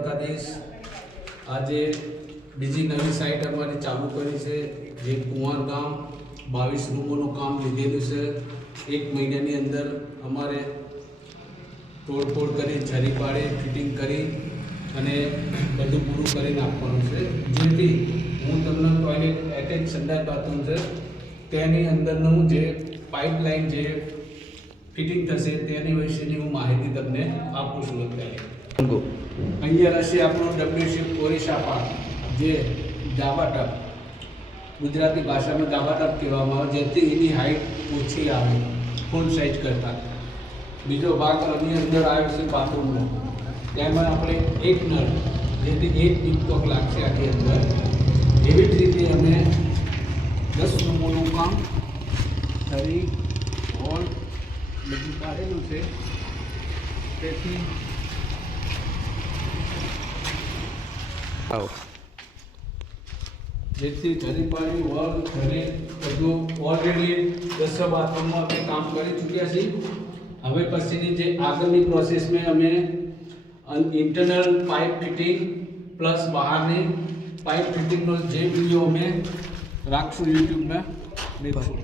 દ્વારકાધીશ। આજે બીજી નવી સાઇટ અમારી ચાલુ કરી છે, જે કુંવાર ગામ 22 રૂમોનું કામ લીધેલું છે। 1 મહિનાની અંદર અમારે તોડફોડ કરી, છરી પાડી, ફિટિંગ કરી અને બધું પૂરું કરીને આપવાનું છે, જેથી હું તમને ટોયલેટ એટેચ સંડાસ બાથરૂમ છે તેની અંદરનું જે પાઇપલાઇન જે ફિટિંગ થશે તેની વિશેની હું માહિતી તમને આપું છું। અત્યારે અહીંયા હશે આપણું WC ઓરિસાપા, જે ડાબા ટપ, ગુજરાતી ભાષામાં ડાબા ટપ કહેવામાં આવે, જેથી એની હાઇટ ઓછી આવે ફૂલ સાઇઝ કરતાં। બીજો ભાગ આની અંદર આવ્યો છે બાથરૂમનો, તેમાં આપણે એક નળ, જેથી 1 ટીપટોક લાગશે આની અંદર। એવી જ રીતે અમે 10 રૂમોનું કામ છરી હોલ બધું પાડેલું છે, તેથી જેથી છરી પાડી હોલ છરી બધું ઓલરેડી 10 બાથરૂમમાં અમે કામ કરી ચૂક્યા છીએ। હવે પછીની જે આગળની પ્રોસેસમાં અમે ઇન્ટરનલ પાઇપ ફિટિંગ પ્લસ બહારની પાઇપ ફિટિંગનો જે વિડીયો અમે રાખશું યુટ્યુબમાં દેખશું।